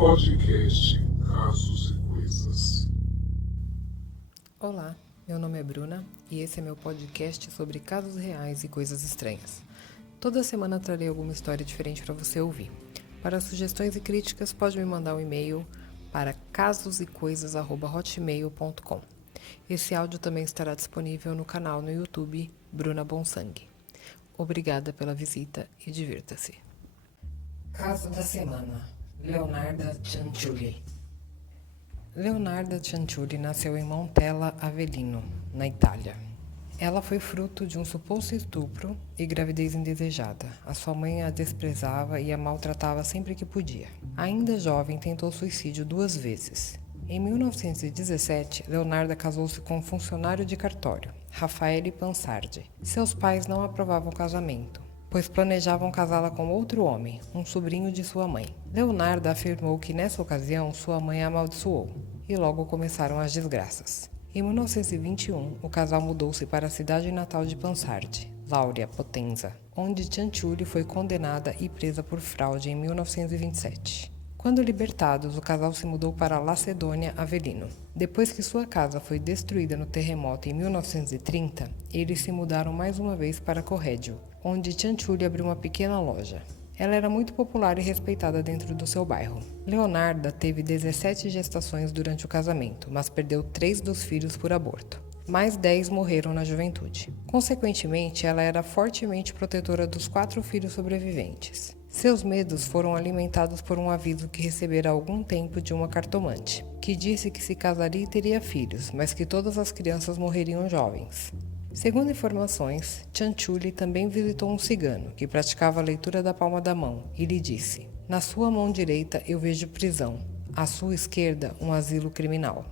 Podcast Casos e Coisas. Olá, meu nome é Bruna e esse é meu podcast sobre casos reais e coisas estranhas. Toda semana trarei alguma história diferente para você ouvir. Para sugestões e críticas, pode me mandar um e-mail para casosecoisas@hotmail.com. Esse áudio também estará disponível no canal no YouTube Bruna Bonsangue. Obrigada pela visita e divirta-se. Caso da semana: Leonarda Cianciulli. Leonarda Cianciulli nasceu em Montella Avellino, na Itália. Ela foi fruto de um suposto estupro e gravidez indesejada. A sua mãe a desprezava e a maltratava sempre que podia. Ainda jovem, tentou suicídio 2 vezes. Em 1917, Leonarda casou-se com um funcionário de cartório, Raffaele Pansardi. Seus pais não aprovavam o casamento, pois planejavam casá-la com outro homem, um sobrinho de sua mãe. Leonarda afirmou que nessa ocasião sua mãe a amaldiçoou, e logo começaram as desgraças. Em 1921, o casal mudou-se para a cidade natal de Pansardi, Lauria Potenza, onde Cianciulli foi condenada e presa por fraude em 1927. Quando libertados, o casal se mudou para Lacedônia Avellino. Depois que sua casa foi destruída no terremoto em 1930, eles se mudaram mais uma vez para Correggio, onde Cianciulli abriu uma pequena loja. Ela era muito popular e respeitada dentro do seu bairro. Leonarda teve 17 gestações durante o casamento, mas perdeu 3 dos filhos por aborto. Mais 10 morreram na juventude. Consequentemente, ela era fortemente protetora dos 4 filhos sobreviventes. Seus medos foram alimentados por um aviso que recebera há algum tempo de uma cartomante, que disse que se casaria e teria filhos, mas que todas as crianças morreriam jovens. Segundo informações, Cianciulli também visitou um cigano, que praticava a leitura da palma da mão, e lhe disse: "Na sua mão direita eu vejo prisão, à sua esquerda um asilo criminal."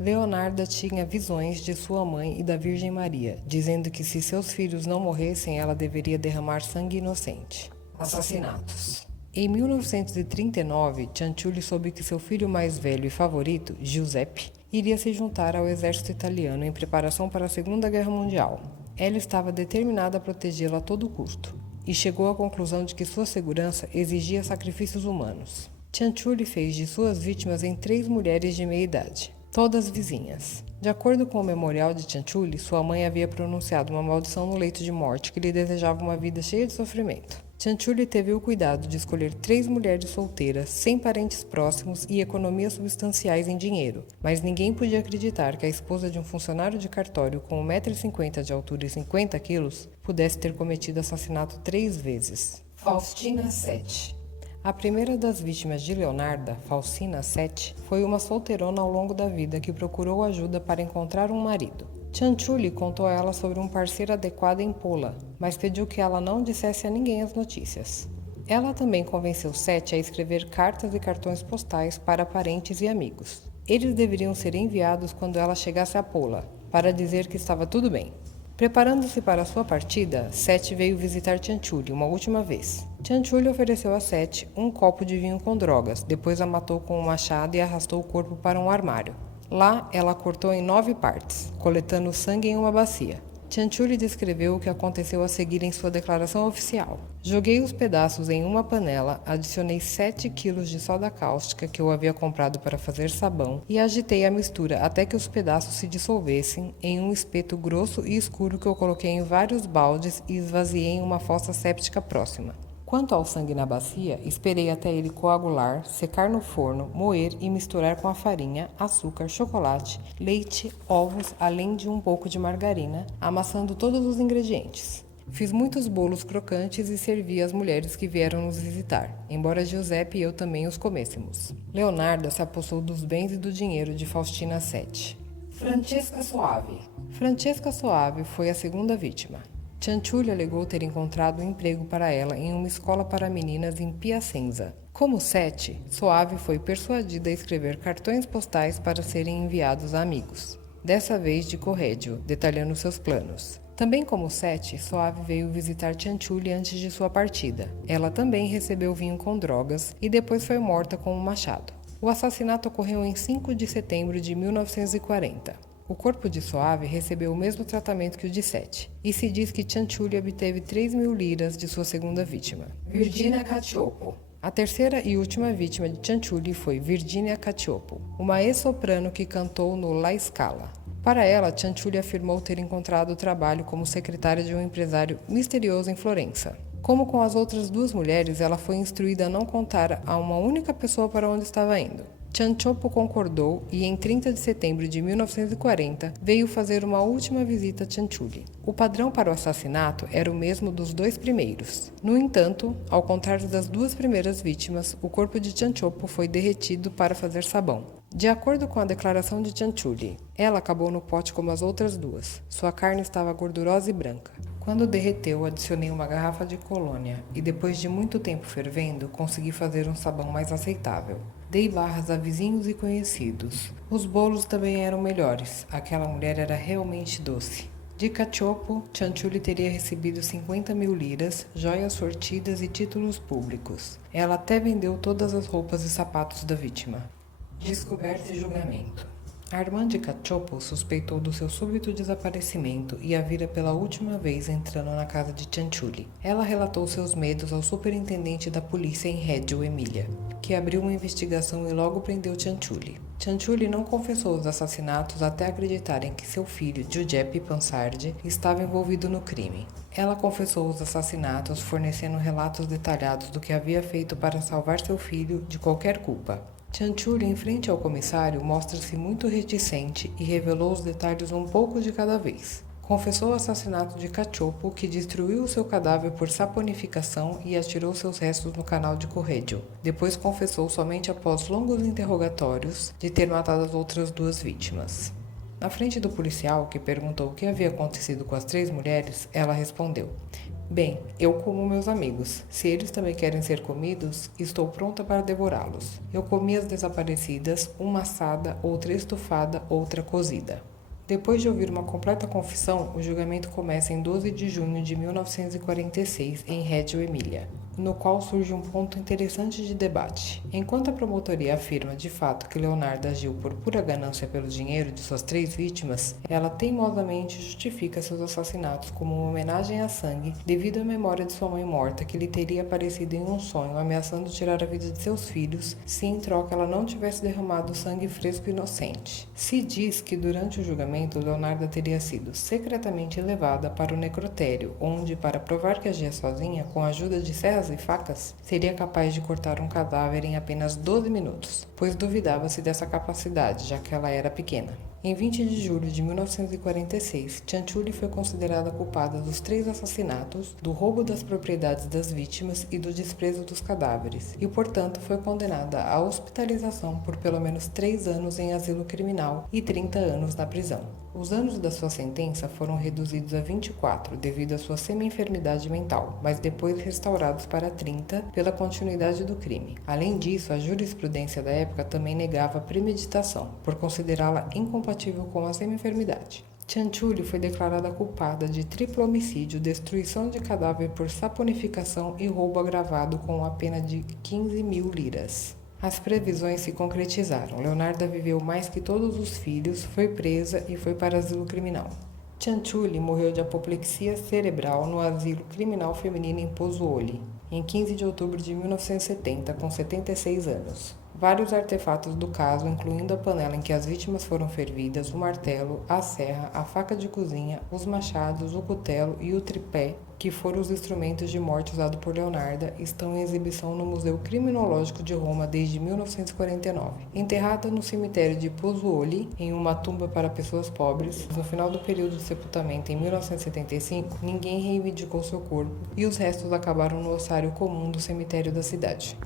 Leonarda tinha visões de sua mãe e da Virgem Maria, dizendo que se seus filhos não morressem, ela deveria derramar sangue inocente. Assassinatos. Em 1939, Cianciulli soube que seu filho mais velho e favorito, Giuseppe, iria se juntar ao exército italiano em preparação para a Segunda Guerra Mundial. Ela estava determinada a protegê-lo a todo custo e chegou à conclusão de que sua segurança exigia sacrifícios humanos. Cianciulli fez de suas vítimas em 3 mulheres de meia idade, todas vizinhas. De acordo com o memorial de Cianciulli, sua mãe havia pronunciado uma maldição no leito de morte que lhe desejava uma vida cheia de sofrimento. Cianciulli teve o cuidado de escolher 3 mulheres solteiras, sem parentes próximos e economias substanciais em dinheiro, mas ninguém podia acreditar que a esposa de um funcionário de cartório com 1,50 m de altura e 50 quilos pudesse ter cometido assassinato 3 vezes. Faustina Sete. A primeira das vítimas de Leonarda, Faustina Sete, foi uma solteirona ao longo da vida que procurou ajuda para encontrar um marido. Cianciulli contou a ela sobre um parceiro adequado em Pola, mas pediu que ela não dissesse a ninguém as notícias. Ela também convenceu Sete a escrever cartas e cartões postais para parentes e amigos. Eles deveriam ser enviados quando ela chegasse a Pola, para dizer que estava tudo bem. Preparando-se para sua partida, Sete veio visitar Cianciulli uma última vez. Cianciulli ofereceu a Sete um copo de vinho com drogas, depois a matou com um machado e arrastou o corpo para um armário. Lá, ela a cortou em 9 partes, coletando sangue em uma bacia. Cianciulli descreveu o que aconteceu a seguir em sua declaração oficial. Joguei os pedaços em uma panela, adicionei 7 quilos de soda cáustica que eu havia comprado para fazer sabão e agitei a mistura até que os pedaços se dissolvessem em um espeto grosso e escuro que eu coloquei em vários baldes e esvaziei em uma fossa séptica próxima. Quanto ao sangue na bacia, esperei até ele coagular, secar no forno, moer e misturar com a farinha, açúcar, chocolate, leite, ovos, além de um pouco de margarina, amassando todos os ingredientes. Fiz muitos bolos crocantes e servi às mulheres que vieram nos visitar, embora Giuseppe e eu também os comêssemos. Leonarda se apossou dos bens e do dinheiro de Faustina Sete. Francesca Soave. Francesca Soave foi a segunda vítima. Cianciulli alegou ter encontrado um emprego para ela em uma escola para meninas em Piacenza. Como Sete, Soave foi persuadida a escrever cartões postais para serem enviados a amigos, dessa vez de Correggio, detalhando seus planos. Também como Sete, Soave veio visitar Cianciulli antes de sua partida. Ela também recebeu vinho com drogas e depois foi morta com um machado. O assassinato ocorreu em 5 de setembro de 1940. O corpo de Soave recebeu o mesmo tratamento que o de Sete, e se diz que Cianciulli obteve 3.000 liras de sua segunda vítima. Virginia Cacioppo. A terceira e última vítima de Cianciulli foi Virginia Cacioppo, uma ex-soprano que cantou no La Scala. Para ela, Cianciulli afirmou ter encontrado trabalho como secretária de um empresário misterioso em Florença. Como com as outras duas mulheres, ela foi instruída a não contar a uma única pessoa para onde estava indo. Ciancioppo concordou e, em 30 de setembro de 1940, veio fazer uma última visita a Cianciulli. O padrão para o assassinato era o mesmo dos dois primeiros. No entanto, ao contrário das duas primeiras vítimas, o corpo de Ciancioppo foi derretido para fazer sabão. De acordo com a declaração de Cianciulli, ela acabou no pote como as outras duas. Sua carne estava gordurosa e branca. Quando derreteu, adicionei uma garrafa de colônia e, depois de muito tempo fervendo, consegui fazer um sabão mais aceitável. Dei barras a vizinhos e conhecidos. Os bolos também eram melhores. Aquela mulher era realmente doce. De Cacioppo, Cianciulli teria recebido 50 mil liras, joias sortidas e títulos públicos. Ela até vendeu todas as roupas e sapatos da vítima. Descoberta e julgamento. Armand de Cacioppo suspeitou do seu súbito desaparecimento e a vira pela última vez entrando na casa de Cianciulli. Ela relatou seus medos ao superintendente da polícia em Reggio Emília, que abriu uma investigação e logo prendeu Cianciulli. Cianciulli não confessou os assassinatos até acreditarem que seu filho, Giuseppe Pansardi, estava envolvido no crime. Ela confessou os assassinatos, fornecendo relatos detalhados do que havia feito para salvar seu filho de qualquer culpa. Cianciulli, em frente ao comissário, mostra-se muito reticente e revelou os detalhes um pouco de cada vez. Confessou o assassinato de Cacioppo, que destruiu seu cadáver por saponificação e atirou seus restos no canal de Correggio. Depois confessou somente após longos interrogatórios de ter matado as outras duas vítimas. Na frente do policial, que perguntou o que havia acontecido com as três mulheres, ela respondeu: "Bem, eu como meus amigos. Se eles também querem ser comidos, estou pronta para devorá-los. Eu comi as desaparecidas, uma assada, outra estufada, outra cozida." Depois de ouvir uma completa confissão, o julgamento começa em 12 de junho de 1946, em Reggio Emília, no qual surge um ponto interessante de debate. Enquanto a promotoria afirma de fato que Leonardo agiu por pura ganância pelo dinheiro de suas três vítimas, ela teimosamente justifica seus assassinatos como uma homenagem a sangue devido à memória de sua mãe morta, que lhe teria aparecido em um sonho ameaçando tirar a vida de seus filhos se em troca ela não tivesse derramado sangue fresco e inocente. Se diz que durante o julgamento Leonardo teria sido secretamente levada para o necrotério, onde, para provar que agia sozinha, com a ajuda de serras e facas, seria capaz de cortar um cadáver em apenas 12 minutos, pois duvidava-se dessa capacidade, já que ela era pequena. Em 20 de julho de 1946, Cianciulli foi considerada culpada dos 3 assassinatos, do roubo das propriedades das vítimas e do desprezo dos cadáveres, e, portanto, foi condenada à hospitalização por pelo menos 3 anos em asilo criminal e 30 anos na prisão. Os anos da sua sentença foram reduzidos a 24 devido à sua semi-enfermidade mental, mas depois restaurados para 30 pela continuidade do crime. Além disso, a jurisprudência da época também negava a premeditação, por considerá-la incompatível com a semi-enfermidade. Cianciulli foi declarada culpada de triplo homicídio, destruição de cadáver por saponificação e roubo agravado com a pena de 15 mil liras. As previsões se concretizaram. Leonardo viveu mais que todos os filhos, foi presa e foi para asilo criminal. Cianciulli morreu de apoplexia cerebral no asilo criminal feminino em Pozzuoli, em 15 de outubro de 1970, com 76 anos. Vários artefatos do caso, incluindo a panela em que as vítimas foram fervidas, o martelo, a serra, a faca de cozinha, os machados, o cutelo e o tripé, que foram os instrumentos de morte usados por Leonardo, estão em exibição no Museu Criminológico de Roma desde 1949. Enterrada no cemitério de Pozzuoli, em uma tumba para pessoas pobres, no final do período de sepultamento em 1975, ninguém reivindicou seu corpo e os restos acabaram no ossário comum do cemitério da cidade.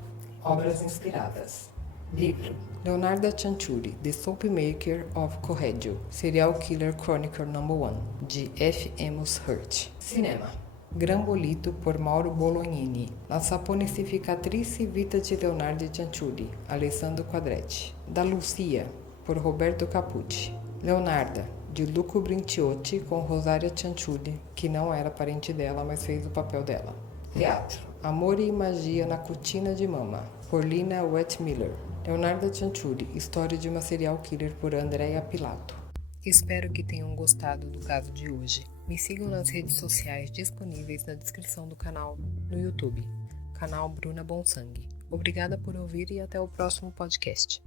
Obras inspiradas. Livro: Leonardo Cianciulli, The Soap Maker of Correggio, Serial Killer Chronicle No. 1, de F. Amos Hurt. Cinema: Grambolito, por Mauro Bolognini. La saponificatrice vita di Leonardo Cianciulli, Alessandro Quadretti. Da Lucia, por Roberto Capucci. Leonarda, de Luco Brinciotti, com Rosaria Cianciulli, que não era parente dela, mas fez o papel dela. Teatro: Amor e Magia na Cucina de Mama, por Lina Wetmiller. Leonardo Cianciulli, História de uma Serial Killer, por Andrea Pilato. Espero que tenham gostado do caso de hoje. Me sigam nas redes sociais disponíveis na descrição do canal no YouTube, canal Bruna Bonsangue. Obrigada por ouvir e até o próximo podcast.